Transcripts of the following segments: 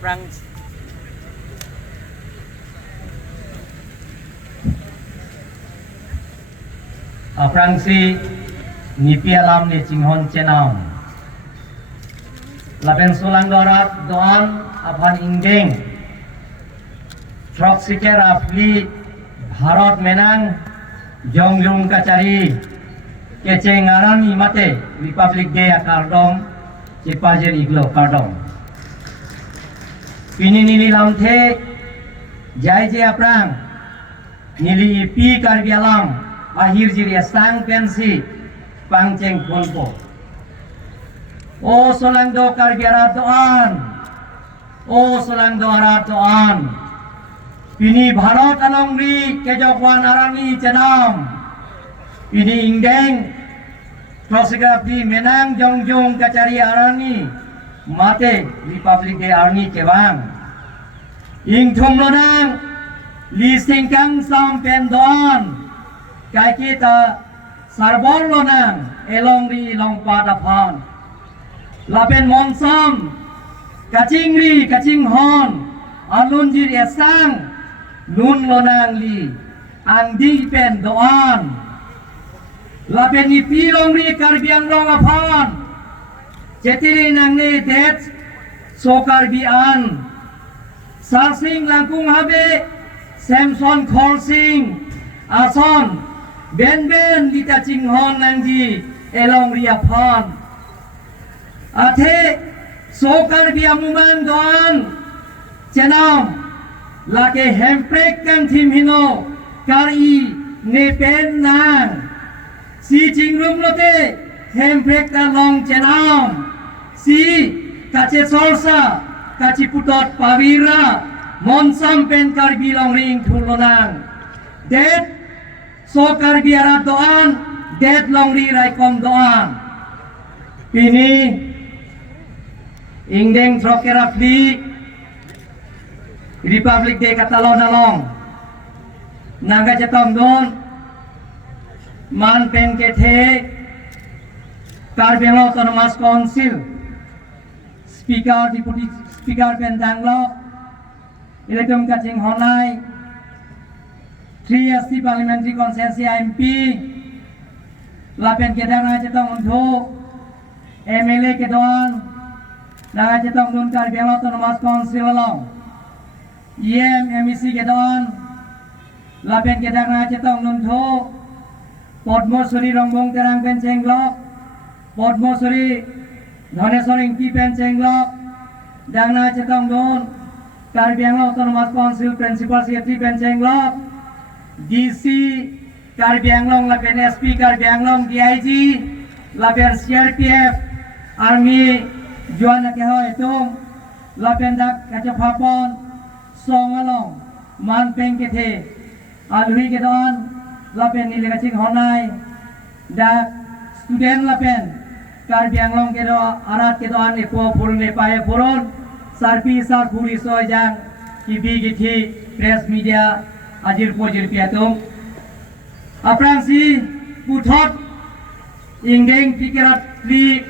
Frangsi nipi alam ni cinghon cenam laben sulang dorat doan apan ingdeng trok siker afli Bharat menang jongjong kacari kece ngaran imate Republic Day akardom cipajer iglo kardom pini nili lamthe jai je aprang nili ipi Karbi Anglong akhir jiri sang pensi pangceng ponpo o solang do Karbi doan o solang do doan pini Bharat Anglong ri kejokwan arani cenam pini ingdeng prosigapti menang jongjong kacari arani mate Republic Day arni kebang ing thum lonang li singkang sam pen doan kai kita sarbon lonang elong ri long padaphan lapen monsam kacing ri kacing hon alun jir esang nun lonang li angdi pen doan lapen ni pilong ri Karbi Anglong aphan cetiri nang ni det so Karbi An sarsing langkung habe Samson Kholsing ason ben lita cinghon nangji elong riaphan athe sokar biamuman doan cenam lake hemprek kan tim hino kari nepen nang si jingrum lote hemprek ta long cenam si kace solsa kaci putot pawira monsam pen Karbi long ring thulonang det so Karbi doan det long ri rai kom doan pini ingdeng trokera fli Republic Day katalon along naga cetong don man pen kethe Karbi Anglong Autonomous Council Speaker Deputy Speaker pen Donghap eletum kacing honai 3 Parliamentary Constituency MP lapen kedang na cetong untuk MLA kedoan na cetong dun Karbi Anglong Autonomous Council along MEC kedoan lapen kedang na cetong untuk Podmosuri Rongbong terang pencenglok Podmosuri Dhonesoring ki pencenglok dang na cetong dun Karbi Anglong Autonomous Council Principal Secretary pencenglok DC Karbi Anglong lapen SP Karbi Anglong DIG lapen CRPF Army Juan keho etung lapen dak kacapapon song along man peng kethe alui kedon lapen nili kacing honai dak student lapen Karbi Anglong kedo arat kedon epo purne pae purun sarpi sar puri sojang kibi githi press media Ajir pojir piatum aprangsi puthot ingdeng pikirat di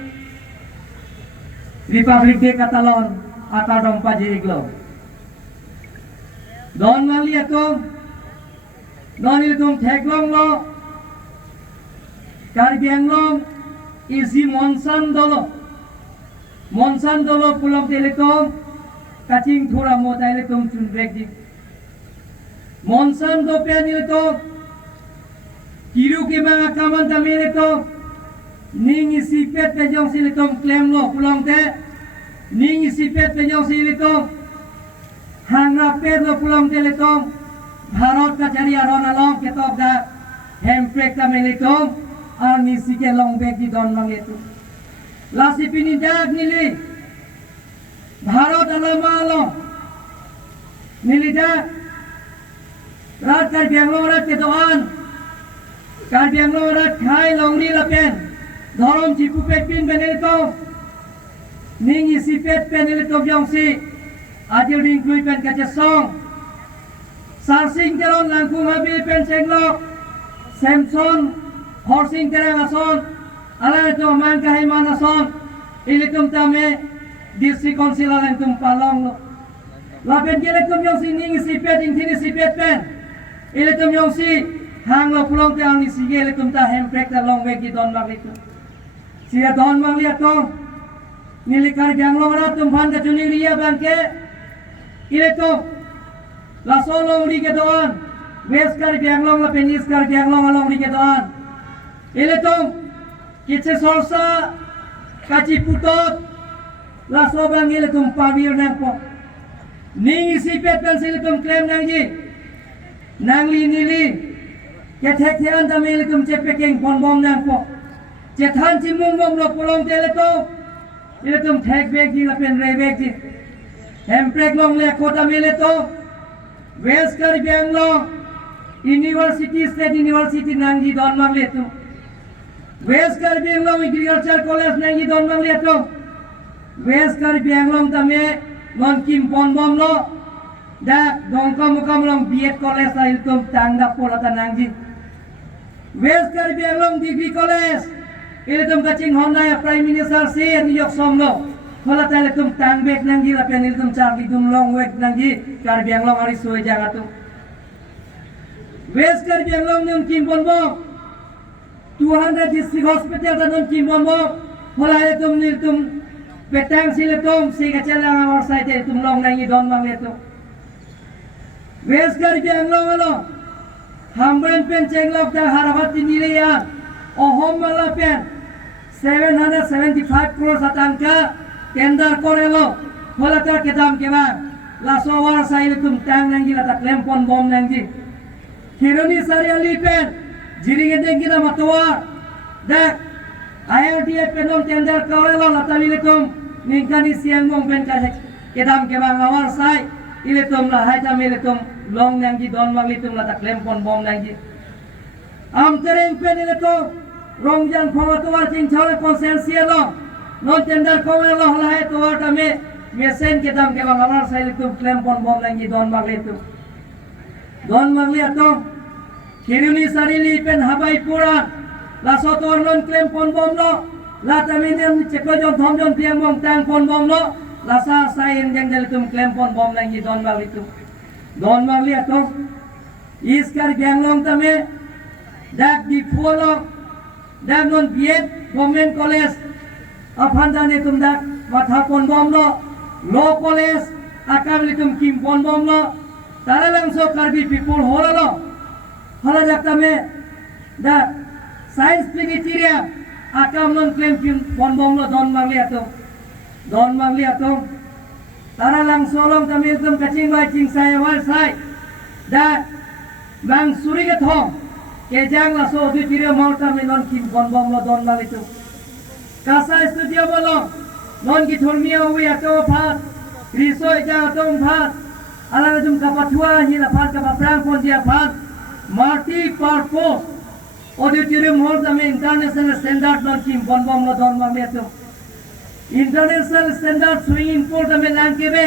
Republic Day katalon atadom paji iglo don nali atum don itum theklong lo Karbi Anglong isi monsan dolo pulang telekom kacing thura mo telekom chunbek di monsan do pen itu kiru ke mga kaman tamir itu ning isipet pejong silitom claim lo pulang te ning isipet pejong silitom hanga pet lo pulang te litom Bharat kacari aron along ketok da hemprek tamir litom ar nisi ke long bek di don long itu lasi pinindak nili Bharat alama along nili dak rat Karbi Anglong rat kedoan Karbi Anglong rat khai longri lapen dhorom chipu pet pin benelito ning isi pet benelito jongsi ajil ring kui pen kaca song sarsing teron langkung habi pen senglok Samson horsing terang ason ala to man kahai manason ilitum tame district council alang tum palong lapen kele tum yong si ning si pet in thini si pet pen ele tum yong si hang lo pulong te ang ni si ele tum ta hem prek ta long weg ki don mak litu sia don mak liat tong nilikar gang long ra tum phan ka chuni ria bangke ele tum la so long ri ke don west kar gang long la penis kar gang long along ri ke don ele tum kitse sorsa kaci putot la so bang ele tum pavir nang po ning si pet pen sile tum claim nang ji nang li ni li ke thek thian ta me le tum che peking pon bom nang po che than chi mung bom lo polong te le to ile tum thek bek ji la pen re bek ji hem prek long le ko ta me le to west kar gang long university state university nang ji don mang le to west kar gang long agriculture college nang ji don mang le to west kar gang long ta me non kim pon bom lo da Donghap Mukam long B.Ed college la iltum tangda pola tanang ji west kar gang long degree college iltum kaching Hon'ble Prime Minister si New York som lo pola ta iltum tang bek nang ji la pen iltum charli dum long wek nang ji kar gang long ari soi jaga tu west kar gang long non kim pon bom 200 district hospital ta non kim pon bom pola iltum petang siletum si kacelang awar saite tum long nang idon mang letu west kar gang long alo Hon'ble pen chenglok ta harabat niliya o Hon'ble pen 775 crores atangka tender korelo hola ta kedam keba la so war saile tum tang nang gila ta klem pon bom nang ji kironi sariali pen jiringe dengina matwa dak IRDF penon tender korelo la ta militum ningkani siang mong pen ka kedam ke bang awar sai ile tum la hai ta mele tum long nang ji don mang litum la ta klem pon bom nang ji am tereng pen ile to rong jan phoma to war ching chale consensia lo non tender ko lo la hai to war ta me sen kedam ke bang awar sai litum klem pon bom nang ji don mang litum don mang li atom kiruni sarili pen habai pura la so to non klem pon bom lo la taminen cheko jon thom jon piang bom tang pon bom lo la sa sain jang dal tum klem pon bom nang ji don bali tu don bali ato iskar gang long tame dak di polo dak non B.Ed government college afanda ne tum dak matha pon bom lo law college akam tum kim pon bom lo Upilangso Karbi people hola lo hola dak tame dak science planetarium akam non claim kim pon bom lo don mang li ato tara lang solong tamil tum kaching bai ching sai wal sai da bang suri ke thong ke jang la so du tire mau tam non kim pon bom lo don mang li tu kasa studio bolo non ki thormia wi ato phat risoi ja ato phat ala jum kapathua hi la phat ka prang pon dia phat multi purpose auditorium hall tame international standard non kim bon bom lo don mang letu international standard swimming pool tame lang kebe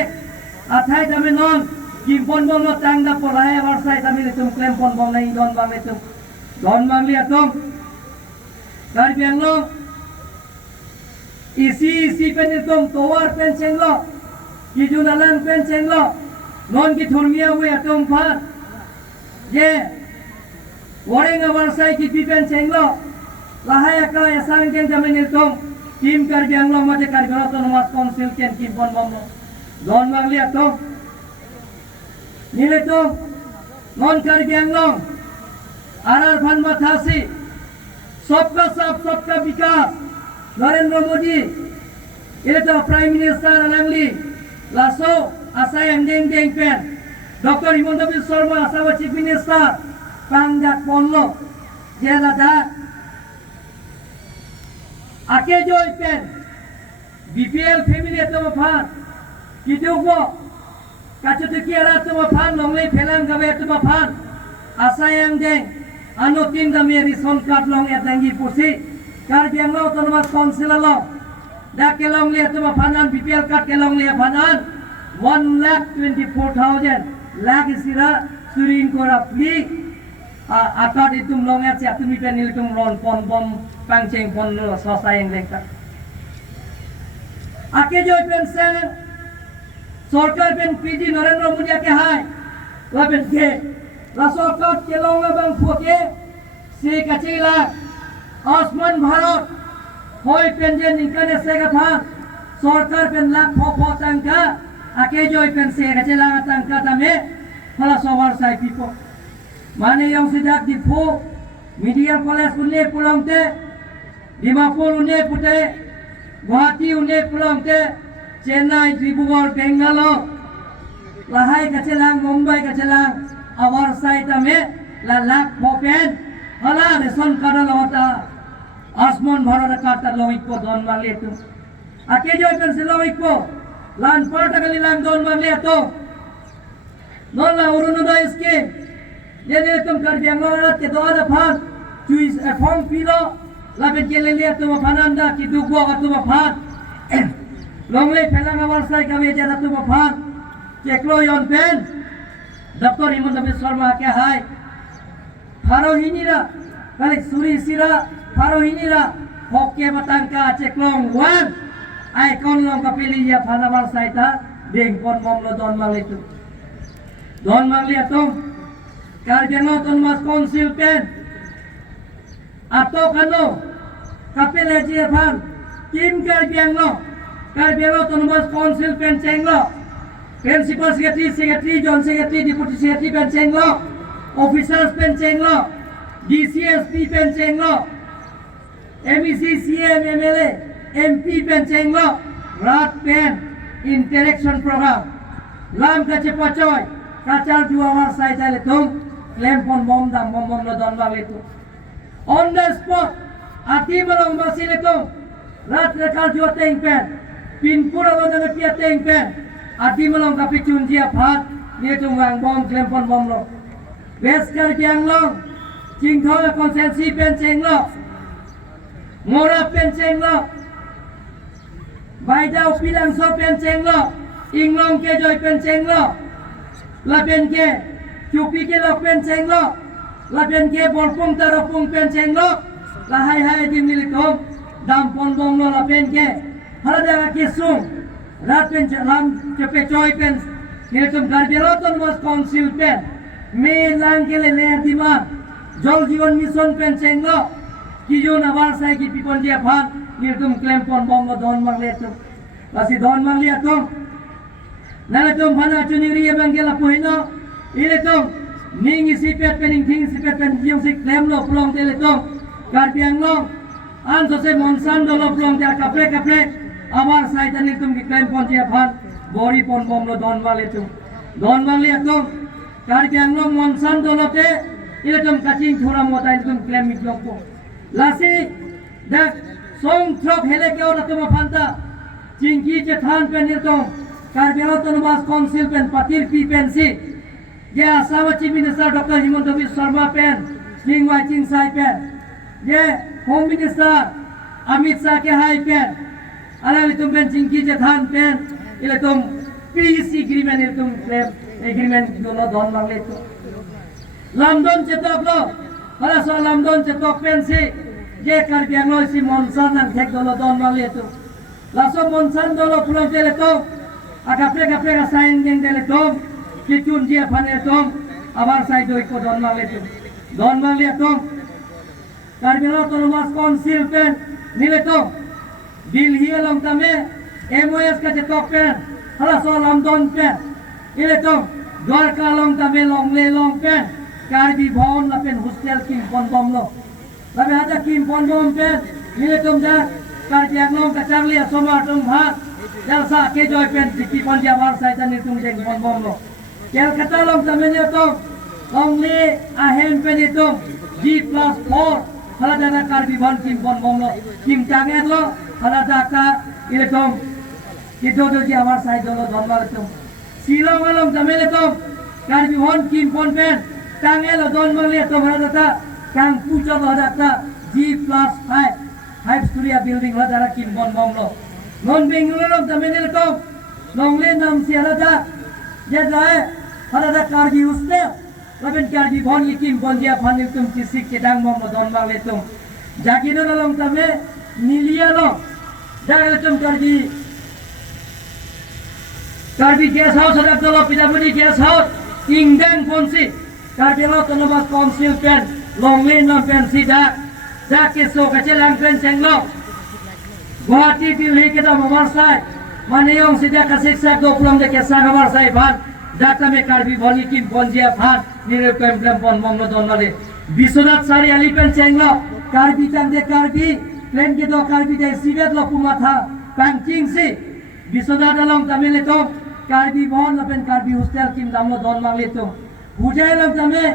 athai tame non kim bon bom lo tang da polai war sai tame letum klem bon bom lai don mang letu Karbi Anglong isi pen letum towar pen cheng lo kijunalan pen cheng lo non ki thormia we atom phat ye wareng awar sai ki pipen chenglo lahaya ka asang jeng jamin tom kim Karbi Anglong mate Karbi Autonomous Council ken kim pon bom don mang li atom nile tom non Karbi Anglong arar phan mathasi सबका साथ सबका विकास नरेंद्र मोदी ये तो prime minister अलंगली लासो asai ending pen Dr. Himanta Biswa asawa chief minister pangjak ponlo jela da ake joy pen BPL family to phan kidugo kachutukiara to phan longlei phelang gabe to phan asai ending anu tin da me ration card long etangi pusi Karbi Anglong Autonomous Council long da kelong le to phanan BPL card kelong le phanan 1,24,000 lakh isira surin kora pli akad itum long at siap tumi penil tum ron pon bom pangcheng pon sosai yang lengkap ake joy pen sang सरकार pen PG Narendra Modi के हाय ला pen के ला सरकार के लोंगा बंग फोके से कचेला आसमान भारत होय pen जे निकने से का सरकार pen lakh फो तंका आके जो pen से कचेला तंका तमे फला सवार साई पिपो माने yang sejak dipo media college unne pulangte Dimapur unne pute Guwahati unne pulangte Chennai Tribhuwan Bangalore lahai kacelang Mumbai kacelang awar sai tame la lak popen hala reson kada lawata asman bharata karta loikpo don male tu ake jo pen se loikpo lan parta kali lang don male to non la urunoda scheme ये तुम कर बेंगलोर के दो आधा फान चुइस form पीलो लाभे के लिए तुम फानंदा की दुगो का तुम फान लोंगले फैलांगा वर्षाई का वेजा ना तुम फान चेकलो योन पेन डॉक्टर हिमंत बिस्वा शर्मा के हाय फारो हिनीरा कल सूरी सिरा फारो हिनीरा होके बतांका चेकलोंग वन आई कौन लोंग का पीली या फाना वर्षाई था बेंग कौन ममलो दोन मांगले तुम Karbi Anglong Autonomous Council pen atau kano kapil haji aphan tim Karbi Anglong Autonomous Council pen cenglo principal secretary joint secretary deputy secretary pen cenglo officers pen cenglo DCSP pen cenglo MEC CM MLA MP pen cenglo rat pen interaction program lam kace pacoy kacar juawar sai chale tum claim pon bom lo don bale tu on the spot ati malong masile tu rat rekal jo teng pen pin pura lo na pia teng pen ati malong ka pichun dia phat ni tu wang bom claim pon bom lo west Karbi Anglong jingtho consensi pen cheng lo Murap pen cheng lo baida Upilangso pen cheng lo Inglong ke joy pen cheng lo la pen ke Chupi-Kelok pen cenglo la pen ke Borpung tarapung pen cenglo la hai dim nilikom dam pon bom lo la pen ke hala daga kisung rat pen lam chepe choy pen nilikom Karbi Anglong Autonomous Council pen me lang ke le dima Jal Jeevan Mission pen cenglo kijun abar sai ki pipon dia phan nilikom claim pon bom lo don mangle tu lasi don mangle tu nana tum phana chuniri ebangela pohino ile tong ning isi pet pening ting si pet pen jiong si claim lo plong tele tong Karbi Anglong an so se monsan do lo plong ja kapre amar sai tani tum ki claim pon dia phan bori pon bom lo don wale tum tong Karbi Anglong monsan do lo te ile tum kaching thora mota tum claim mi klok po lasi da song throk hele ke ora tum phanta chingki je than pen ni tong Karbi Anglong Autonomous Council pen patir pi pen si ye Sarmaji Minister Dr. Himanta Biswa pen Jingwai Chingsai pen ye Home Minister Amit Shah ke hai pen ala tum pen jingki je than pen ile tum peace agreement ile tum agreement dono don mangle tu lamdon chetok lo hala so lamdon chetok pen si ye Karbi Anglong si monsan nang thek dono don mangle tu laso monsan dono pulang tele tu akapre ka sign deng tele tu kichun dia phane tom abar sai doi ko don mangle tu Karbi Anglong Autonomous Council pen nile to bill hi long tame MOS ka chetok pen hala so lamdon pen nile to Dwarka long tame long pen Karbi Bhawan la pen hostel kim pon bom lo labe haja kim pon bom pen nile tom da Karbi Anglong ka changli asoma tum ha jalsa ke joy pen ki pon dia war sai tan tum jeng pon bom lo Calcutta long tamenya to longli ahem pen itu G+4 hala dana Karbi Bhawan kim pon bom lo kim tanget lo hala daka ile tom kido do dia war sai do lo don wal tum Silong long tamenya to Karbi Bhawan kim pon pen tanget lo don wal le to hala data kang puja lo data G+5 story building lo dana kim pon bom lo non Bengaluru long tamenya to longli nam siara da je jae hala da Karbi usle laben Karbi Bhawan kim pon dia phanil tum kisik ke dang mom lo don mangle tum jagino long tame nilia lo daga tum Karbi Karbi Guest House ada tolong PWD Guest House Ingdang Ponsi Karbi Anglong Autonomous Council pen Longlin non pen sida dak keso kacelang pen cenglok Guwahati pilih kita memarsai Maniyong sida kasih sak do pulang de kesa memarsai ban data me Karbi boni kim bonjia ban nire pem pon mongno donale Biswa sari ali pen cenglok Karbi tang de Karbi len ke do Karbi de sigat lo pumatha pangking si Biswa dalong tamil itu Karbi bon lapen Karbi hostel kim damo don mangle itu Hujai lang tame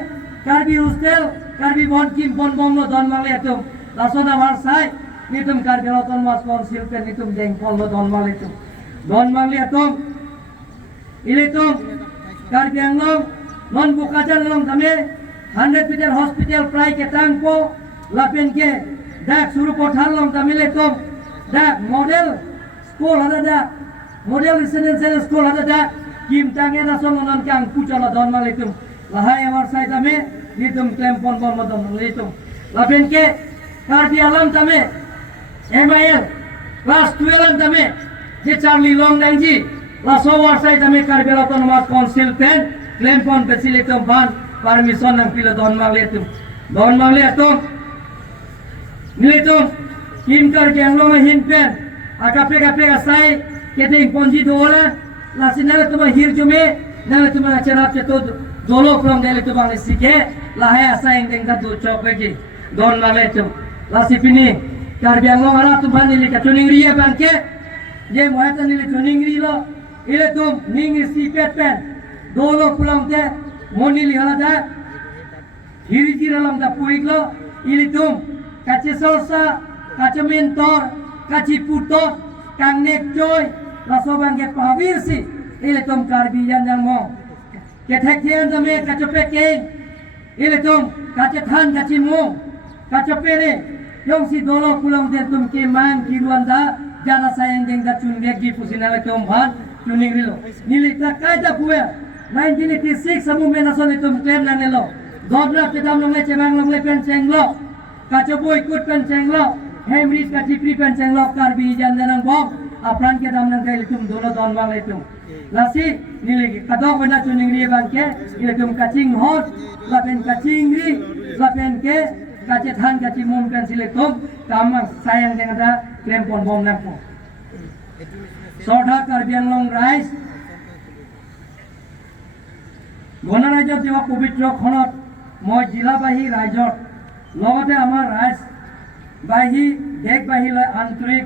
Karbi hostel Karbi bon kim bon mongno don mangle itu lasona marsai nitum Karbi Autonomous Council pen nitum jengkol lo don mangle itu don mangle itu ilitum Karbi Anglong non bukajan long tame 100 meter hospital prai ke tangpo lapen ke dak suru kothal long tamile tom dak model school ada dak model residential school ada dak kim tange na son non kang pucala don malitum lahai amar sai tame nitum klempon bon modon litum lapen ke Karbi alam tame MIL class 12 tame je Charlie long dangji la so war sai tame Karbi Autonomous Council pen klempon facilitum ban permission nang pila don mangle tu nilitum kim Karbi Anglong hin pen akape sai keting ponji dola la sinala tuma hir jume nala tuma acara cheto dolo from dele tu bang sike la hai asa ing da do chok begi don mangle tu la sipini Karbi Anglong ara tu ban nili ka tuning riya bangke je mohata nili tuning ri lo ile tum ning si pet pen dolo pulang te monili halada hiri-hiralam da puiglo ilitum kaci salsa kaci mentor kaci puto kang nek joy lasoban ke pavirsi ilitum Karbi yang mo kethekian dame kaci pekeng ilitum kaci than kaci mo kaci pere yong si dolo pulang te tum ke mang kiruanda jana sayang deng da chungge gi pusinale tum bhan tuning rilo nilita kaida puya 1986 samu menason itu claim na nelo dobra pedam longle cemang longle pen cenglok kacoboy kut pen cenglok hemrit ka tipri pen cenglok Karbi jandanang bom apran ke dam nang kai tum dolo don wang letum lasi nili kadok bena tuning ri bangke iletum kacing hot lapen kacing ri lapen ke kace than kaci mum pen siletum tamang sayang dengada claim pon bom nang po sodha Karbi Anglong rice গণৰাজ্যত যেৱা পবিত্ৰ খনত মই জিলাবাহী ৰাইজৰ লগতে আমাৰ ৰাইজবাহী দেশবাহীলৈ আন্তৰিক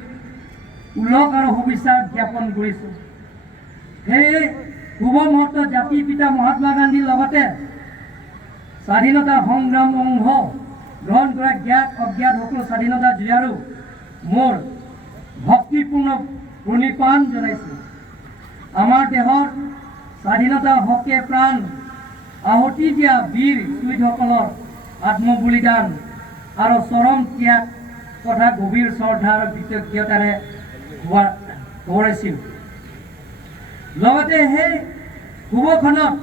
উল্লেখ আৰু শুভেচ্ছা জ্ঞাপন কৰিছোঁ সেই শুভ মুহূৰ্তত জাতি পিতা মহাত্মা গান্ধীৰ লগতে স্বাধীনতা সংগ্ৰাম অংশ গ্ৰহণ কৰা জ্ঞাত অজ্ঞাত সকলো স্বাধীনতা যুঁজাৰু মোৰ ভক্তিপূৰ্ণ প্ৰণিপাত জনাইছোঁ আমাৰ দেশৰ স্বাধীনতা হকে প্ৰাণ আহুতি দিয়া বীৰ শ্বহীদসকলৰ আত্মবলিদান আৰু চৰম ত্যাগ তথা গভীৰ শ্ৰদ্ধা আৰু কৃতজ্ঞতাৰে কৰিছিল লগতে সেই শুভখনত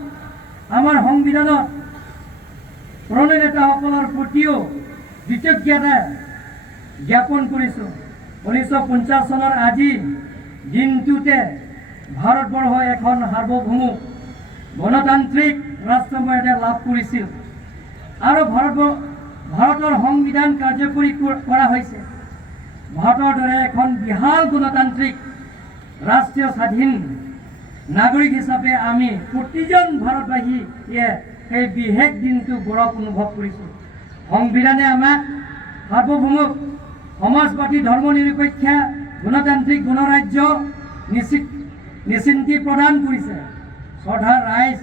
আমাৰ সংবিধানত প্ৰণেতাসকলৰ প্ৰতিও কৃতজ্ঞতা জ্ঞাপন কৰিছোঁ 1950 চনৰ আজি দিনটোতে ভাৰতবৰ্ষ এখন সাৰ্বভৌম গণতান্ত্ৰিক ৰাষ্ট্ৰমৰ্যাদা লাভ কৰিছিল আৰু ভাৰতৰ সংবিধান কাৰ্যকৰী কৰা হৈছে ভাৰতৰ দৰে এখন বিশাল গণতান্ত্ৰিক ৰাষ্ট্ৰীয় স্বাধীন নাগৰিক হিচাপে আমি প্ৰতিজন ভাৰতবাসীয়ে সেই বিশেষ দিনটো গৌৰৱ অনুভৱ কৰিছোঁ সংবিধানে আমাক সাৰ্বভৌম সমাজবাদী ধৰ্মনিৰপেক্ষ গণতান্ত্ৰিক গণৰাজ্য নিশ্চিন্তি প্ৰদান কৰিছে শ্ৰদ্ধা ৰাইজ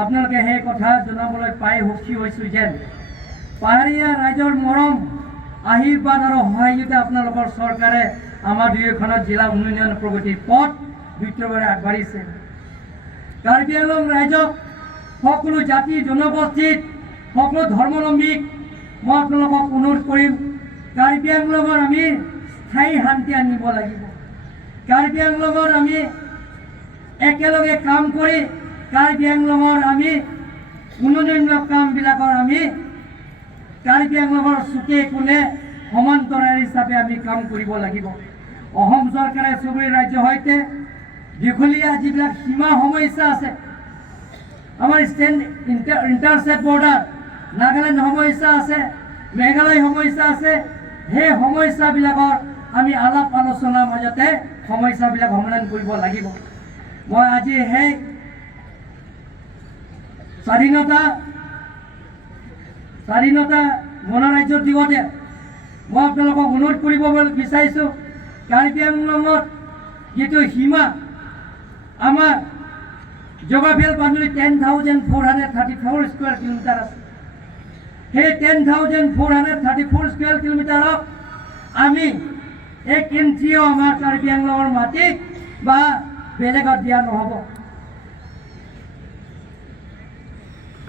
আপোনালোকে সেই কথা জনাবলৈ পাই সুখী হৈছোঁ যেন পাহাৰীয়া ৰাইজৰ মৰম আশীৰ্বাদ আৰু সহায়তা আপোনালোকৰ চৰকাৰে আমাৰ দুয়োখনত জিলা উন্নয়ন প্ৰগতিৰ পথ দ্ৰুতভাৱে আগবাঢ়িছে কাৰ্বি আংলং ৰাইজক সকলো জাতি জনগোষ্ঠীত সকলো ধৰ্মাৱলম্বীক মই আপোনালোকক অনুৰোধ কৰিম কাৰ্বি আংলঙৰ আমি স্থায়ী শান্তি আনিব লাগিব কাৰ্বি আংলঙৰ আমি একেলগে কাম কৰি কাৰ্বি আংলঙৰ আমি উন্নয়নমূলক কামবিলাকৰ আমি কাৰ্বি আংলঙৰ চুকে কোণে সমান্তৰাল হিচাপে আমি কাম কৰিব লাগিব অসম চৰকাৰে চুবুৰী ৰাজ্যৰ সৈতে দীঘলীয়া যিবিলাক সীমা সমস্যা আছে, আমাৰ ইণ্টাৰষ্টেট বৰ্ডাৰ, নাগালেণ্ড সমস্যা আছে, মেঘালয় সমস্যা আছে, সেই সমস্যাবিলাকৰ আমি আলাপ আলোচনাৰ মাজতে সমস্যাবিলাক সমাধান কৰিব লাগিব। মই আজি সেই স্বাধীনতা গণৰাজ্য দিৱসতে মই আপোনালোকক অনুৰোধ কৰিব বিচাৰিছোঁ, কাৰ্বি আংলঙত যিটো সীমা আমাৰ জোগ্ৰাফিকেল বাউণ্ডাৰী 10,434 স্কুৱেৰ কিলোমিটাৰ আছে, সেই 10,434 স্কুৱেৰ কিলোমিটাৰক আমি 1 ইঞ্চিও আমাৰ কাৰ্বি আংলঙৰ মাটিত বা বেলেগত দিয়া নহ'ব।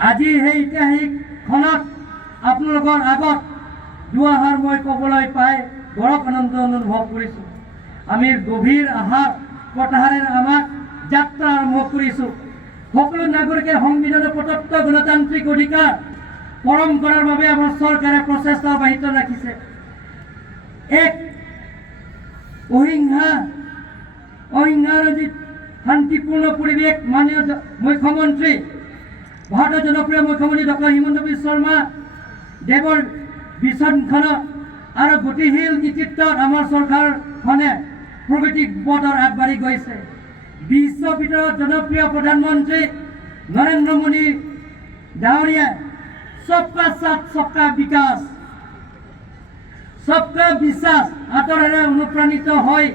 আজি সেই ঐতিহাসিকখনত আপোনালোকৰ আগত দুআষাৰ মই ক'বলৈ পাই গৌৰৱ আনন্দ অনুভৱ কৰিছোঁ। আমি গভীৰ আশাৰ প্ৰত্যাশাৰে আমাক যাত্ৰা আৰম্ভ কৰিছোঁ। সকলো নাগৰিকে সংবিধানৰ প্ৰদত্ত গণতান্ত্ৰিক অধিকাৰ পৰম কৰাৰ বাবে আমাৰ চৰকাৰে প্ৰচেষ্টা অব্যাহত ৰাখিছে। এক অহিংসাৰহিত শান্তিপূৰ্ণ পৰিৱেশ মাননীয় মুখ্যমন্ত্ৰী, ভাৰতৰ জনপ্ৰিয় মুখ্যমন্ত্ৰী ডক্টৰ হিমন্ত বিশ্ব শৰ্মা দেৱৰ বিচক্ষণত আৰু গতিশীল নেতৃত্বত আমাৰ চৰকাৰখনে প্ৰগতিৰ পথত আগবাঢ়ি গৈছে। বিশ্বৰ ভিতৰত জনপ্ৰিয় প্ৰধানমন্ত্ৰী নৰেন্দ্ৰ মোদী ডাঙৰীয়াই সবকা সাথ সবকা বিকাশ সবকা বিশ্বাস আঁতৰেৰে অনুপ্ৰাণিত হৈ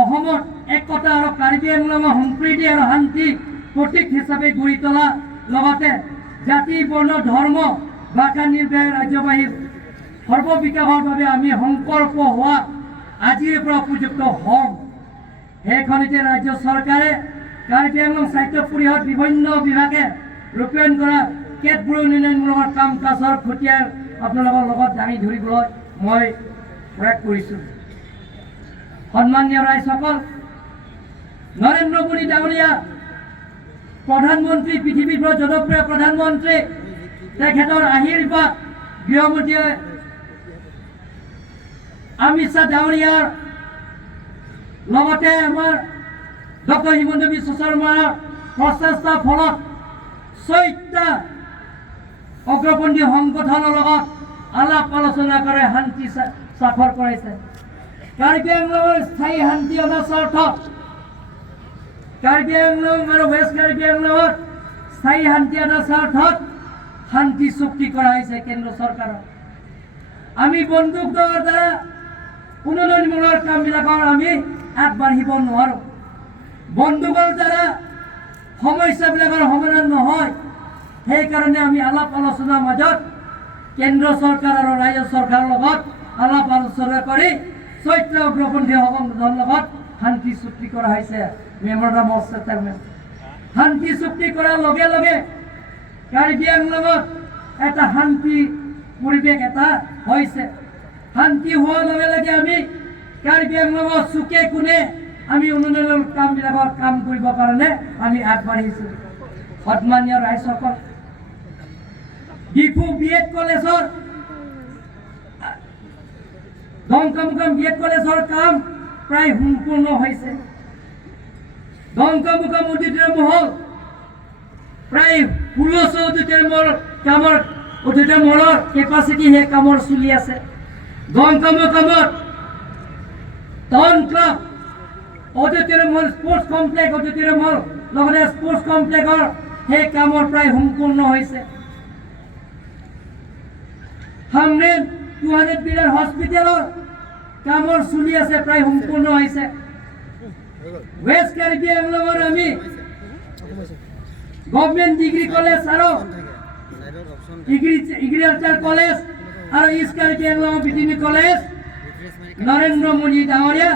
অসমত একতা আৰু কাৰ্বি আংলঙৰ সম্প্ৰীতি আৰু শান্তি প্ৰতীক হিচাপে গঢ়ি তোলা লগতে জাতি বৰ্ণ ধৰ্ম ভাষা নিৰ্বিশেষে ৰাজ্যবাহীৰ সৰ্ববিকাশৰ বাবে আমি সংকল্প হোৱা আজিৰ পৰা উপযুক্ত হ'ম। সেইখনতে ৰাজ্য চৰকাৰে কাৰ্বি আংলং সাহিত্য পৰিষদ বিভিন্ন বিভাগে ৰূপায়ণ কৰা কেতবোৰ উন্নয়নমূলক কাম কাজৰ খতিয়ান আপোনালোকৰ লগত দাঙি ধৰিবলৈ মই প্ৰয়াস কৰিছোঁ। সন্মানীয় ৰাইজসকল, নৰেন্দ্ৰ মোদী ডাঙৰীয়া প্ৰধানমন্ত্ৰী, পৃথিৱীৰ পৰা জনপ্ৰিয় প্ৰধানমন্ত্ৰী, তেখেতৰ আশীৰ্বাদ গৃহমন্ত্ৰী অমিত শ্বাহ ডাঙৰীয়াৰ লগতে আমাৰ ডক্টৰ হিমন্ত বিশ্ব শৰ্মাৰ প্ৰচেষ্টাৰ ফলত 4টা অগ্ৰপন্থী সংগঠনৰ লগত আলাপ আলোচনা কৰে শান্তি স্বাক্ষৰ কৰাইছে। কাৰ্বি আংলঙৰ স্থায়ী শান্তি অনাৰ স্বাৰ্থত কাৰ্বি আংলং আৰু ৱেষ্ট কাৰ্বি আংলঙত স্থায়ী শান্তি অনাৰ স্বাৰ্থত শান্তি চুক্তি কৰা হৈছে কেন্দ্ৰ চৰকাৰৰ। আমি বন্দুক দলৰ দ্বাৰা উন্নয়নমূলক কামবিলাকৰ আমি আগবাঢ়িব নোৱাৰোঁ। বন্দুকৰ দ্বাৰা সমস্যাবিলাকৰ সমাধান নহয়। সেইকাৰণে আমি আলাপ আলোচনাৰ মাজত কেন্দ্ৰ চৰকাৰ আৰু ৰাজ্য চৰকাৰৰ লগত আলাপ আলোচনা কৰি 4টা অগ্ৰপন্থী সংগঠনৰ লগত শান্তি চুক্তি কৰা হৈছে। মেমৰেণ্ডাম অফ সেটেলমেণ্ট শান্তি চুক্তি কৰাৰ লগে লগে কাৰ্বি আংলঙত এটা শান্তি পৰিৱেশ এটা হৈছে। শান্তি হোৱাৰ লগে লগে আমি কাৰ্বি আংলঙৰ চুকে কোণে আমি উন্নয়নৰ কামবিলাকৰ কাম কৰিবৰ কাৰণে আমি আগবাঢ়িছোঁ। সন্মানীয় ৰাইজসকল, ডিফু BEd কলেজৰ দংকামুকাম BEd কলেজৰ কাম প্ৰায় সম্পূৰ্ণ হৈছে। দংকামুকাম অডিটৰিয়াম হল প্ৰায় 1600 অডিটৰিয়ামৰ কামৰ অডিটৰিয়ামৰ কেপাচিটি সেই কামৰ চলি আছে। দংকামুকামত টাউন ক্লাব অডিটৰিয়াম হল, স্পৰ্টছ কমপ্লেক্স অডিটৰিয়াম হল, লগতে স্পৰ্টছ কমপ্লেক্সৰ সেই কামৰ প্ৰায় সম্পূৰ্ণ হৈছে। 200 বেডৰ হস্পিটেলৰ কামৰ চলি আছে, প্ৰায় সম্পূৰ্ণ হৈছে। ৱেষ্ট কাৰ্বি আংলঙৰ আমি গভৰ্ণমেণ্ট ডিগ্ৰী কলেজ আৰু এগ্ৰিকালচাৰ কলেজ আৰু east Karbi Anglong veterinary college Narendra Modi ডাঙৰীয়া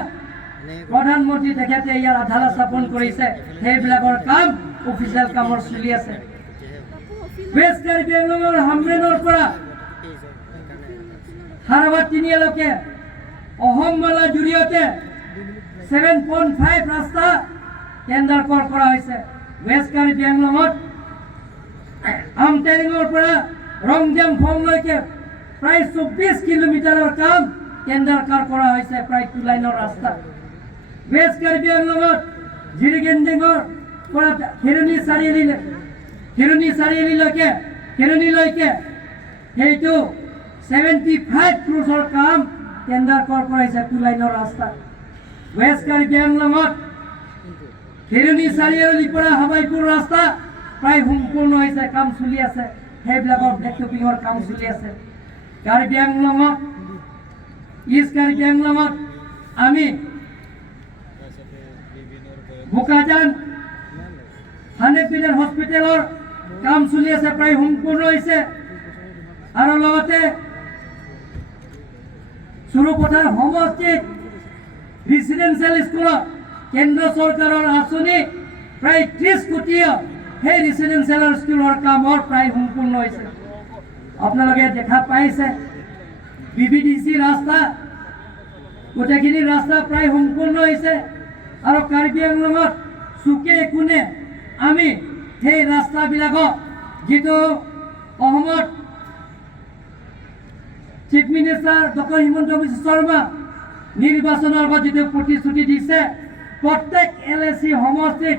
প্ৰধানমন্ত্ৰী তেখেতে ইয়াৰ আধাৰ স্থাপন কৰিছে। সেইবিলাকৰ কাম অফিচিয়েল কামৰ চলি আছে। ৱেষ্ট কাৰ্বি আংলঙৰ হামৰেনৰ পৰা হাৰাবাদ তিনিআলিলৈকে অসমমালাৰ জৰিয়তে 7.5 ৰাস্তা টেণ্ডাৰ কৰা হৈছে। ৱেষ্ট কাৰ্বি আংলঙত আমটেৰিঙৰ পৰা ৰংজাম ফৰ্মলৈকে প্ৰায় 24 কিলোমিটাৰৰ কাম টেণ্ডাৰ কৰা হৈছে, প্ৰায় 2 লাইনৰ ৰাস্তা। ৱেষ্ট কাৰ্বি আংলঙত জিৰিগেণ্ডিঙৰ পৰা খেৰণি চাৰিআলিলৈকে সেইটো 75 crores কাম টেণ্ডাৰ কৰাইছে 2 লাইনৰ ৰাস্তা। ৱেষ্ট কাৰ্বি আংলঙত খেৰণি চাৰিআলিৰ পৰা হাবাইপুৰ ৰাস্তা প্ৰায় সম্পূৰ্ণ হৈছে, কাম চলি আছে, সেইবিলাকৰ ব্লেক টপিঙৰ কাম চলি আছে। কাৰ্বি আংলঙত ইষ্ট কাৰ্বি আংলঙত আমি মুকাজান 100-bedded হস্পিটেলৰ কাম চলি আছে, প্ৰায় সম্পূৰ্ণ হৈছে। আৰু লগতে চুৰুপথাৰ সমষ্টিত ৰেচিডেন্সিয়েল স্কুলত কেন্দ্ৰ চৰকাৰৰ আঁচনি প্ৰায় 30 কোটিৰ সেই ৰেচিডেন্সিয়েল স্কুলৰ কামৰ প্ৰায় সম্পূৰ্ণ হৈছে। আপোনালোকে দেখা পাইছে বিবিডিচি ৰাস্তা, গোটেইখিনি ৰাস্তা প্ৰায় সম্পূৰ্ণ হৈছে। আৰু কাৰ্বি আংলঙত চুকে কোণে আমি সেই ৰাস্তাবিলাকক যিটো অসমত chief minister doctor Himanta Biswa Sarma নিৰ্বাচনৰ আগত যিটো প্ৰতিশ্ৰুতি দিছে, প্ৰত্যেক LAC সমষ্টিত,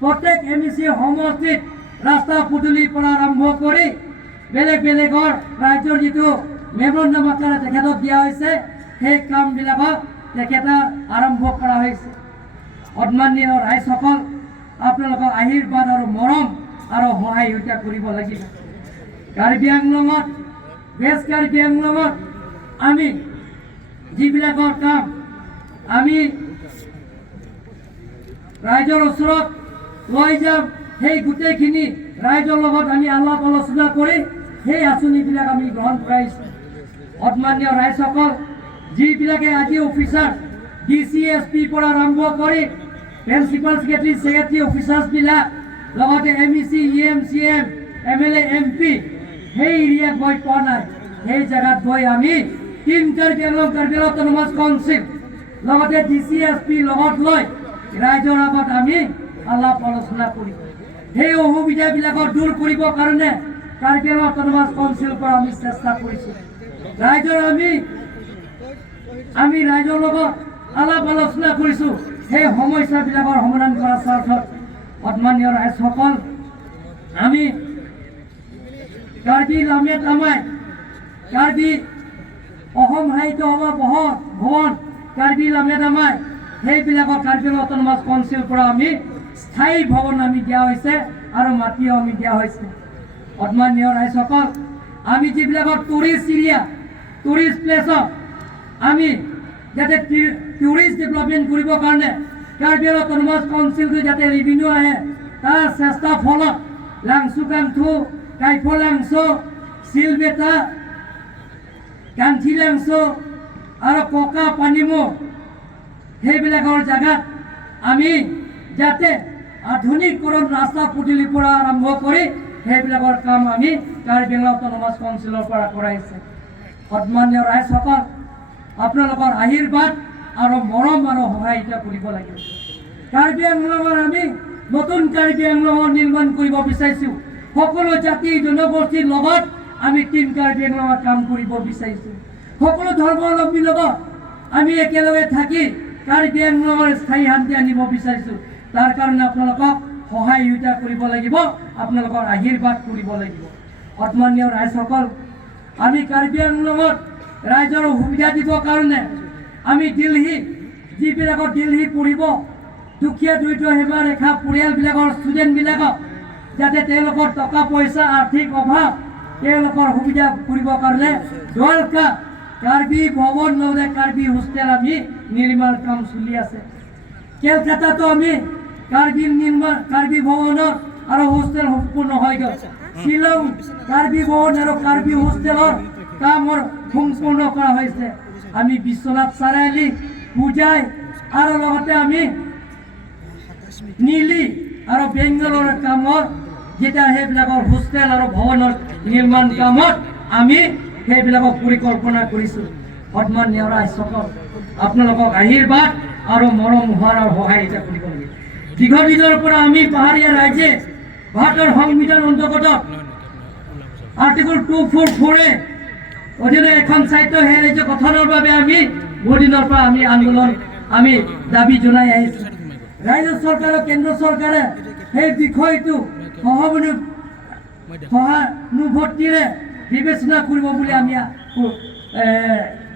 প্ৰত্যেক MEC সমষ্টিত ৰাস্তা পদূলিৰ পৰা আৰম্ভ কৰি বেলেগ বেলেগৰ ৰাজ্যৰ যিটো মেমৰেণ্ডাম আকাৰে তেখেতক দিয়া হৈছে, সেই কামবিলাকক তেখেতে আৰম্ভ কৰা হৈছে। সন্মানীয় ৰাইজসকল, আপোনালোকৰ আশীৰ্বাদ আৰু মৰম আৰু সহায়তা কৰিব লাগিব। কাৰ্বি আংলঙত, ৱেষ্ট কাৰ্বি আংলঙত আমি যিবিলাকৰ কাম আমি ৰাইজৰ ওচৰত লৈ যাম, সেই গোটেইখিনি ৰাইজৰ লগত আমি আলাপ আলোচনা কৰি সেই আঁচনিবিলাক আমি গ্ৰহণ কৰাইছোঁ। সন্মানীয় ৰাইজসকল, যিবিলাকে আজি অফিচাৰ DCSP পৰা আৰম্ভ কৰি প্ৰিন্সিপাল ছেক্ৰেটাৰী অফিচাৰ্ছবিলাক, লগতে MEC, EM, CM, MLA, MP সেই এৰিয়াত গৈ পোৱা নাই, সেই জেগাত গৈ আমি কাৰ্বি আংলং অট'নমাছ কাউন্সিল লগতে DCSP লগত লৈ ৰাইজৰ আগত আমি আলাপ আলোচনা কৰিম। সেই অসুবিধাবিলাকক দূৰ কৰিবৰ কাৰণে কাৰ্বি আংলং অট'নমাছ কাউন্সিলৰ পৰা আমি চেষ্টা কৰিছোঁ। ৰাইজৰ আমি ৰাইজৰ লগত আলাপ আলোচনা কৰিছোঁ সেই সমস্যাবিলাকৰ সমাধান কৰাৰ স্বাৰ্থত। সন্মানীয় ৰাইজসকল, আমি কাৰ্বি লামেট আমাই কাৰ্বি অসম সাহিত্য সভা ভৱন কাৰ্বি লামেট আমাই সেইবিলাকক কাৰ্বি আংলং অট'নমাছ কাউন্সিলৰ পৰা আমি স্থায়ী ভৱন আমি দিয়া হৈছে আৰু মাটিও আমি দিয়া হৈছে। সন্মানীয় ৰাইজসকল, আমি যিবিলাকৰ টুৰিষ্ট এৰিয়া, টুৰিষ্ট প্লেচত আমি যাতে টুৰিষ্ট ডেভেলপমেণ্ট কৰিবৰ কাৰণে কাৰ্বি আংলং অট'নমাছ কাউন্সিলটো যাতে ৰেভিনিউ আহে, তাৰ চেষ্টা ফলত লাংচুকান্থু, কাইফলাংছো, চিলবেটা, কান্থিলাংছো আৰু ককা পানীমুখ সেইবিলাকৰ জেগাত আমি যাতে আধুনিকৰণ ৰাস্তা পদূলিৰ পৰা আৰম্ভ কৰি সেইবিলাকৰ কাম আমি কাৰ্বি আংলং অট'নমাছ কাউন্সিলৰ পৰা কৰাইছে। সন্মানীয় ৰাইজসকল, আপোনালোকৰ আশীৰ্বাদ আৰু মৰম আৰু সহায়তা কৰিব লাগিব। কাৰ্বি আংলঙৰ আমি নতুন কাৰ্বি আংলঙৰ নিৰ্মাণ কৰিব বিচাৰিছোঁ। সকলো জাতি জনগোষ্ঠীৰ লগত আমি কাৰ্বি আংলঙত কাম কৰিব বিচাৰিছোঁ। সকলো ধৰ্মাৱলম্বীৰ লগত আমি একেলগে থাকি কাৰ্বি আংলঙৰ স্থায়ী শান্তি আনিব বিচাৰিছোঁ। তাৰ কাৰণে আপোনালোকক সহায়তা কৰিব লাগিব, আপোনালোকৰ আশীৰ্বাদ কৰিব লাগিব। সন্মানীয় ৰাইজসকল, আমি কাৰ্বি আংলঙত ৰাইজৰ সুবিধা দিবৰ কাৰণে আমি যিবিলাকৰ দিল্লী পঢ়িব, দুখীয়া দৰিদ্ৰ সীমা ৰেখা পৰিয়ালবিলাকৰ ষ্টুডেণ্টবিলাকক যাতে তেওঁলোকৰ টকা পইচা আৰ্থিক অভাৱ তেওঁলোকৰ সুবিধা কৰিবৰ কাৰণে দ্বাৰকা কাৰ্বি ভৱন লগতে কাৰ্বি হোষ্টেল আমি নিৰ্মাণ কাম চলি আছে। কেলকাতাতো আমি কাৰ্বি ভৱনৰ আৰু হোষ্টেল সম্পূৰ্ণ হৈ গ'ল। শ্বিলং কাৰ্বি ভৱন আৰু কাৰ্বি হোষ্টেলৰ কামৰ সম্পূৰ্ণ কৰা হৈছে। আমি বিশ্বনাথ চাৰিআলি, পূজাই আৰু লগতে আমি নীলি আৰু বেংগলৰ কামৰ যেতিয়া সেইবিলাকৰ হোষ্টেল আৰু ভৱনৰ নিৰ্মাণ কামত আমি সেইবিলাকক পৰিকল্পনা কৰিছোঁ। সন্মানীয় ৰাইজসকল, আপোনালোকক আশীৰ্বাদ আৰু মৰম হোৱাৰ আৰু সহায়তা কৰিব লাগিব। দীৰ্ঘদিনৰ পৰা আমি পাহাৰীয়া ৰাইজে ভাৰতৰ সংবিধান অন্তৰ্গত আৰ্টিকল 244 অধীনে এখন স্বায়ত্ত সেই ৰাজ্য গঠনৰ বাবে আমি বহুদিনৰ পৰা আমি আন্দোলন আমি দাবী জনাই আহিছোঁ। ৰাজ্য চৰকাৰ কেন্দ্ৰ চৰকাৰে সেই বিষয়টো সহানুভূতিৰে বিবেচনা কৰিব বুলি আমি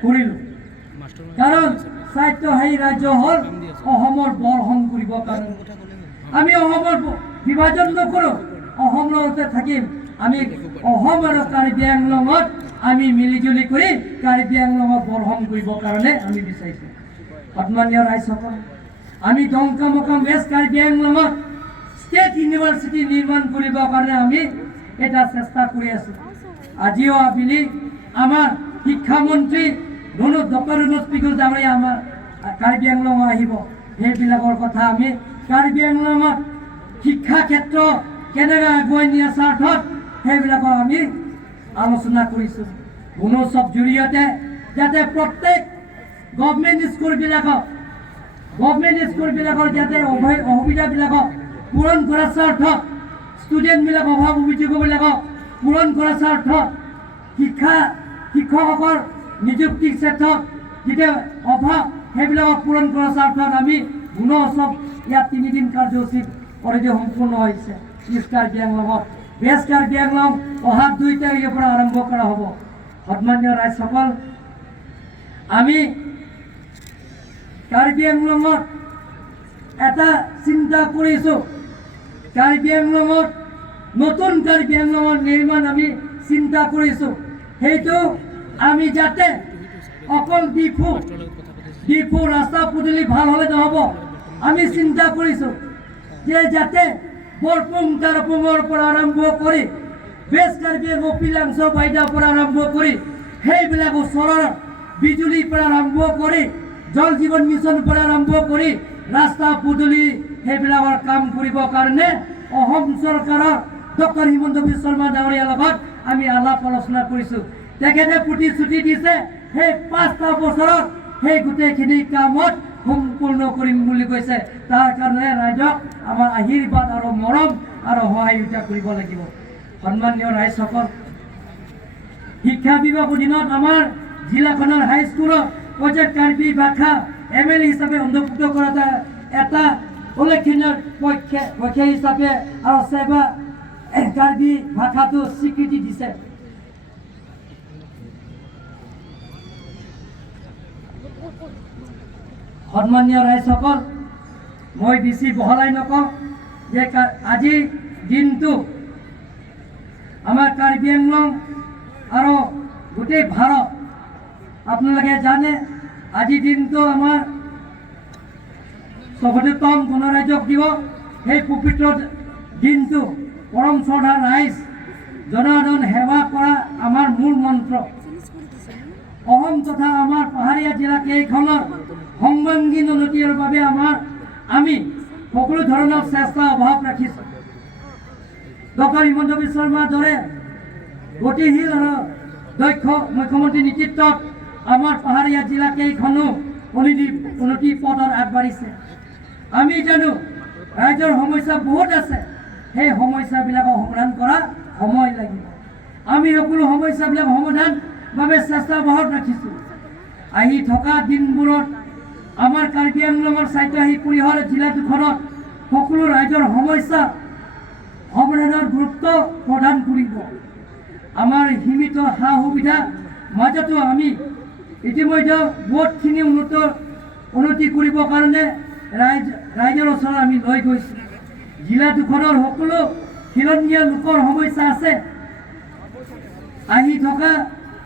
কৰিলোঁ। কাৰণ স্বায়ত্তশাসী ৰাজ্য হ'ল অসমৰ বৰ্ষণ কৰিবৰ কাৰণে। আমি অসমৰ বিভাজন নকৰোঁ, অসম লগতে থাকিম। আমি অসম আৰু কাৰ্বি আংলঙত আমি মিলিজুলি কৰি কাৰ্বি আংলঙক বৰ্ষণ কৰিবৰ কাৰণে আমি বিচাৰিছোঁ। সন্মানীয় ৰাইজসকল, আমি দংকামকাম ৱেষ্ট কাৰ্বি আংলঙত ষ্টেট ইউনিভাৰ্চিটি নিৰ্মাণ কৰিবৰ কাৰণে আমি এটা চেষ্টা কৰি আছোঁ। আজিও আবেলি আমাৰ শিক্ষামন্ত্ৰী ডক্টৰ পিকুল ডাঙৰীয়া আমাৰ কাৰ্বি আংলঙ আহিব। সেইবিলাকৰ কথা আমি কাৰ্বি আংলঙত শিক্ষা ক্ষেত্ৰ কেনেকৈ আগুৱাই নিয়াৰ স্বাৰ্থত সেইবিলাকৰ আমি আলোচনা কৰিছোঁ। গুণোৎসৱ জৰিয়তে যাতে প্ৰত্যেক গভৰ্ণমেণ্ট স্কুলবিলাকৰ যাতে অসুবিধাবিলাকক পূৰণ কৰাৰ স্বাৰ্থত, ষ্টুডেণ্টবিলাকৰ অভাৱ অভিযোগবিলাকক পূৰণ কৰাৰ স্বাৰ্থত, শিক্ষকসকল নিযুক্তিৰ ক্ষেত্ৰত যেতিয়া অভাৱ সেইবিলাকক পূৰণ কৰাৰ স্বাৰ্থত আমি গুণোৎসৱ ইয়াত 3 দিন কাৰ্যসূচী অলৰেডি সম্পূৰ্ণ হৈছে। ইষ্ট কাৰ্বি আংলঙত ৱেষ্ট কাৰ্বি আংলং অহা 2 তাৰিখৰ পৰা আৰম্ভ কৰা হ'ব। সন্মানীয় ৰাইজসকল, আমি কাৰ্বি আংলঙত এটা চিন্তা কৰিছোঁ। কাৰ্বি আংলঙত নতুন কাৰ্বি আংলঙৰ নিৰ্মাণ আমি চিন্তা কৰিছোঁ। সেইটো আমি যাতে অকল ডিফু ৰাস্তা পদূলি ভাল হ'লে নহ'ব। আমি চিন্তা কৰিছোঁ যে যাতে বৰপুং তাৰপুঙৰ পৰা আৰম্ভ কৰি ৱেষ্ট কাৰ্বি উপিলাংছো বাইদাৰ পৰা আৰম্ভ কৰি সেইবিলাক ওচৰৰ বিজুলীৰ পৰা আৰম্ভ কৰি জল জীৱন মিছনৰ পৰা আৰম্ভ কৰি ৰাস্তা পদূলি সেইবিলাকৰ কাম কৰিবৰ কাৰণে অসম চৰকাৰৰ ডক্টৰ হিমন্ত বিশ্ব শৰ্মা ডাঙৰীয়াৰ লগত আমি আলাপ আলোচনা কৰিছোঁ। তেখেতে প্ৰতিশ্ৰুতি দিছে সেই 5টা বছৰত সেই গোটেইখিনি কামত সম্পূৰ্ণ কৰিম বুলি কৈছে। তাৰ কাৰণে ৰাইজক আমাৰ আশীৰ্বাদ আৰু মৰম আৰু সহায়তা কৰিব লাগিব। সন্মানীয় ৰাইজসকল, শিক্ষা বিভাগৰ দিনত আমাৰ জিলাখনৰ হাইস্কুলত প্ৰজেক্ট কাৰ্বি ভাষা MLA হিচাপে অন্তৰ্ভুক্ত কৰা এটা উল্লেখনীয় পক্ষ হিচাপে আৰু সেৱা কাৰ্বি ভাষাটো স্বীকৃতি দিছে। সন্মানীয় ৰাইজসকল, মই বেছি বহলাই নকওঁ যে আজি দিনটো আমাৰ কাৰ্বি আংলং আৰু গোটেই ভাৰত আপোনালোকে জানে আজি দিনটো আমাৰ ৭৪তম গণৰাজ্যক দিৱস। সেই পবিত্ৰ দিনটো পৰম শ্ৰদ্ধা ৰাইজ জনসাধাৰণ সেৱা কৰা আমাৰ মূল মন্ত্ৰ। অসম তথা আমাৰ পাহাৰীয়া জিলা কেইখনৰ সংবাংগীন উন্নতিৰ বাবে আমি সকলো ধৰণৰ চেষ্টা অব্যাহত ৰাখিছোঁ। ডক্টৰ হিমন্ত বিশ্ব শৰ্মাৰ দৰে গতিশীল আৰু দক্ষ মুখ্যমন্ত্ৰীৰ নেতৃত্বত আমাৰ পাহাৰীয়া জিলা কেইখনো উন্নতি পথত আগবাঢ়িছে। আমি জানো ৰাইজৰ সমস্যা বহুত আছে, সেই সমস্যাবিলাকক সমাধান কৰা সময় লাগিব। আমি সকলো সমস্যাবিলাক সমাধান বাবে চেষ্টা অব্যাহত ৰাখিছোঁ। আহি থকা দিনবোৰত আমাৰ কাৰ্বি আংলঙৰ স্বায়ত্তশাসী পৰিষদ জিলা দুখনত সকলো ৰাইজৰ সমস্যা সমাধানৰ গুৰুত্ব প্ৰদান কৰিব। আমাৰ সীমিত সা সুবিধা মাজতো আমি ইতিমধ্যে বহুতখিনি উন্নতি কৰিবৰ কাৰণে ৰাইজৰ ওচৰত আমি লৈ গৈছোঁ। জিলা দুখনৰ সকলো খিলঞ্জীয়া লোকৰ সমস্যা আছে। আহি থকা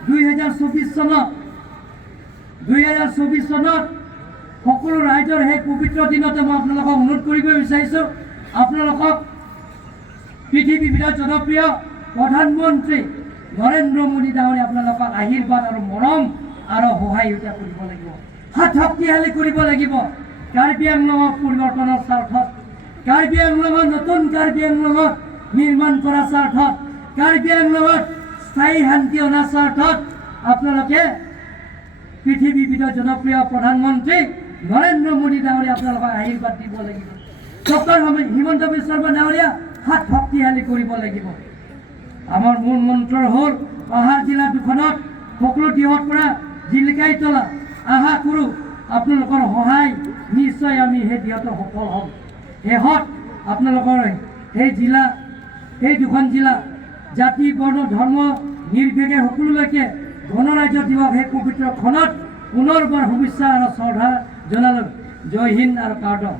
2024 চনত সকলো ৰাইজৰ সেই পবিত্ৰ দিনতে মই আপোনালোকক অনুৰোধ কৰিব বিচাৰিছোঁ, আপোনালোকক পৃথিৱীৰ ভিতৰত জনপ্ৰিয় প্ৰধানমন্ত্ৰী নৰেন্দ্ৰ মোদী ডাঙৰীয়া আপোনালোকক আশীৰ্বাদ আৰু মৰম আৰু সহায়তা কৰিব লাগিব, হাত শক্তিশালী কৰিব লাগিব। কাৰ্বি আংলঙৰ পৰিৱৰ্তনৰ স্বাৰ্থত, কাৰ্বি আংলঙৰ নতুন কাৰ্বি আংলঙত নিৰ্মাণ কৰাৰ স্বাৰ্থত, কাৰ্বি আংলঙত স্থায়ী শান্তি অনাৰ স্বাৰ্থত আপোনালোকে পৃথিৱীৰ ভিতৰত জনপ্ৰিয় প্ৰধানমন্ত্ৰী নৰেন্দ্ৰ মোদী ডাঙৰীয়া আপোনালোকক আশীৰ্বাদ দিব লাগিব। ডক্টৰ হিমন্ত বিশ্ব শৰ্মা ডাঙৰীয়া হাত শক্তিশালী কৰিব লাগিব। আমাৰ মূল মন্ত্ৰ হ'ল পাহাৰ জিলা দুখনত সকলো দিশৰ পৰা জিলিকাই তোলা। আশা কৰোঁ আপোনালোকৰ সহায় নিশ্চয় আমি সেই দিয়াটো সফল হ'ম। শেষত আপোনালোকৰ সেই জিলা, সেই দুখন জিলা জাতি বৰ্ণ ধৰ্ম নিৰ্বিশেষে সকলোলৈকে গণৰাজ্য দিৱস সেই পবিত্ৰ ক্ষণত পুনৰবাৰ শুভেচ্ছা আৰু শ্ৰদ্ধা জনালোঁ। জয় হিন্দ আৰু কাৰ্ডম।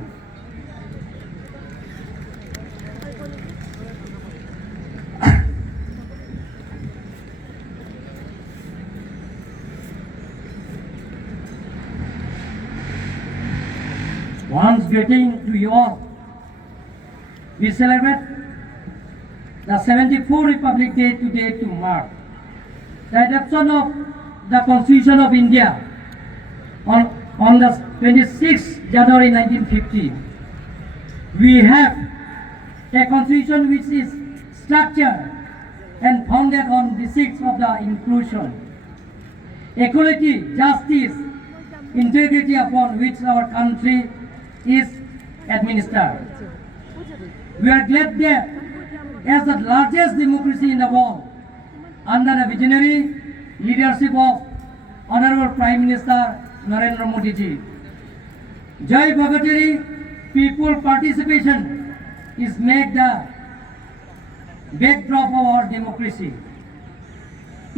Once greeting to you all. We celebrate the 74th Republic Day today to mark the adoption of the Constitution of India on the 26th January 1950. We have a constitution which is structured and founded on the basics of the inclusion, equality, justice, integrity upon which our country is administered. We are glad that as the largest democracy in the world, under the visionary leadership of Honorable Prime Minister Narendra Modiji, Jan Bhagidari people participation is made the backdrop of our democracy.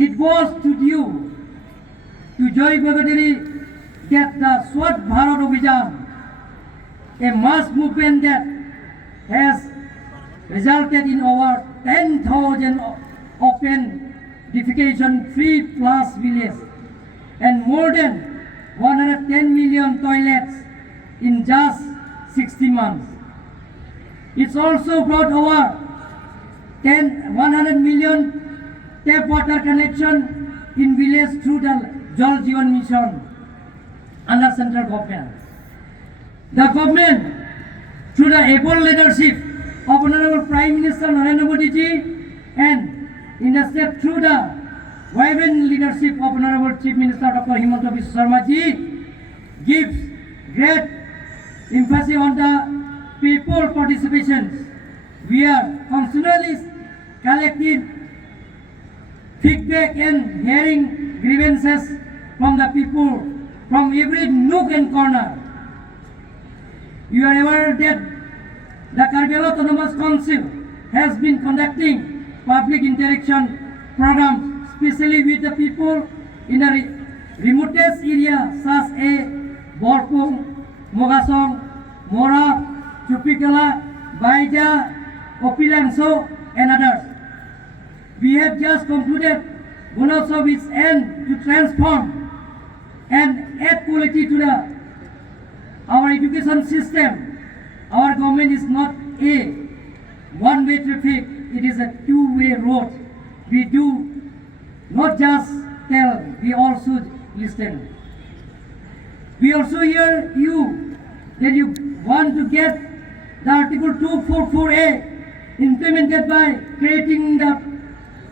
It was to due to Jan Bhagidari that the Swachh Bharat Abhiyan, a mass movement that has resulted in over 10,000 open defecation-free-plus villages and more than 110 million toilets in just 60 months. It's also brought over 100 million tap water connection in villages through the Jal Jeevan Mission under central government. The government, through the able leadership of Honorable Prime Minister Narendra Modiji and in the step through the vibrant leadership of Honorable Chief Minister Dr. Himanta Sarmaji, gives great emphasis on the people participation. We are constantly collecting feedback and hearing grievances from the people from every nook and corner. You are aware that the Karbi Anglong Autonomous Council has been conducting public interaction programs, especially with the people in the remotest area such as Borpung, Mukasong, Murap, Chupi-Kelok, Upilangso, and others. We have just concluded one of its end to transform and add quality to our education system. Our government is not a one-way traffic, it is a two-way road. We do not just tell, we also listen. We also hear you that you want to get the Article 244A implemented by creating the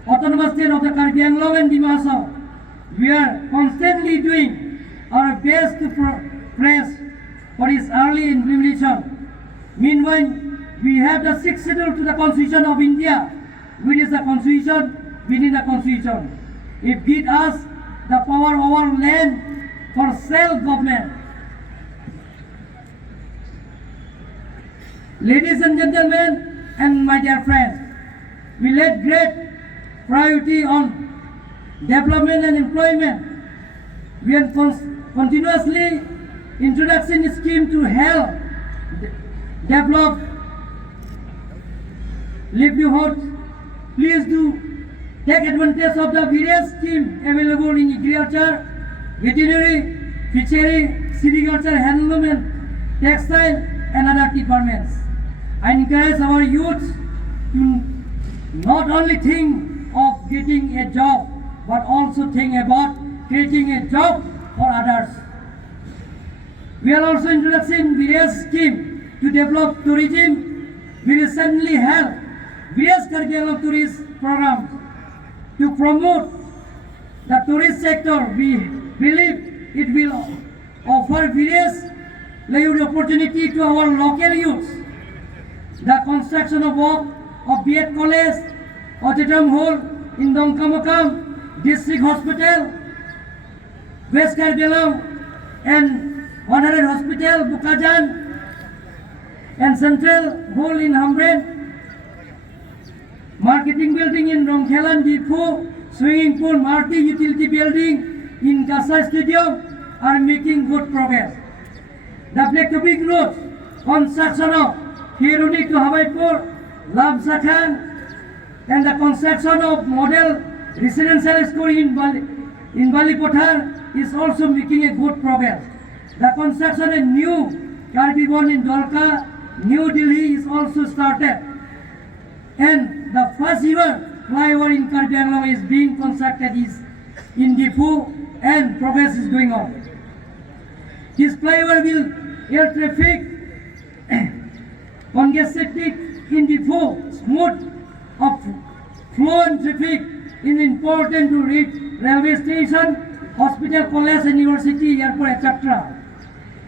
autonomous state of the Karbi Anglong and Biswa. We are constantly doing our best to press for its early implementation. Meanwhile, we have the sixth schedule to the Constitution of India, which is the Constitution within the Constitution. It gives us the power over land for self-government. Ladies and gentlemen, and my dear friends, we lay great priority on development and employment. We are continuously introducing a scheme to help develop livelihoods. Please do take advantage of the various schemes available in agriculture, veterinary, fishery, silviculture, handloom, and textile, and other departments. I encourage our youth to not only think of getting a job, but also think about creating a job for others. We are also introducing various schemes to develop tourism. We recently held various Karbi Anglong tourist programs to promote the tourist sector. We believe it will offer various livelihood opportunity to our local youths. The construction of work of B.Ed College, Auditorium Hall in Donghap District Hospital, West Karbi Anglong, and Honorary Hospital, Bukajan, and Central Hall in Hon'ble, Marketing Building in Rongkhelan, Difu, Swimming Pool, Multi-Utility Building in Kasa Stadium are making good progress. The Black Big Roads, construction of Hiruni to Hawaipur, Labsakhan, and the construction of model residential school in Balipothar is also making a good progress. The construction of new Karbi Anglong in Dolka, New Delhi is also started. And the first ever flyover in Karbi Anglong is being constructed in Difu, and progress is going on. This flyover will air traffic congested in Difu, smooth of flow and traffic is important to reach railway station, hospital, college, and university, airport, etc.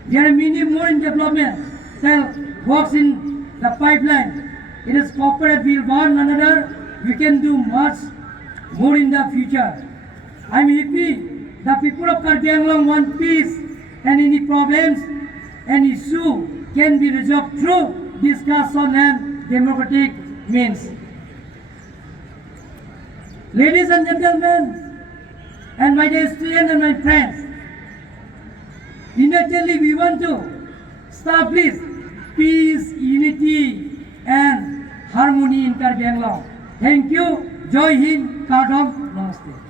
There are many more in development that works in the pipeline. It is corporate, we will one another, we can do much more in the future. I am happy the people of Karbi Anglong want peace, and any problems and issue can be resolved through discussion and democratic means. Ladies and gentlemen, and my dear students and my friends, unitedly we want to establish peace, unity, and harmony in Karbi Anglong. Thank you. Joy Hind, Kadam, Namaste.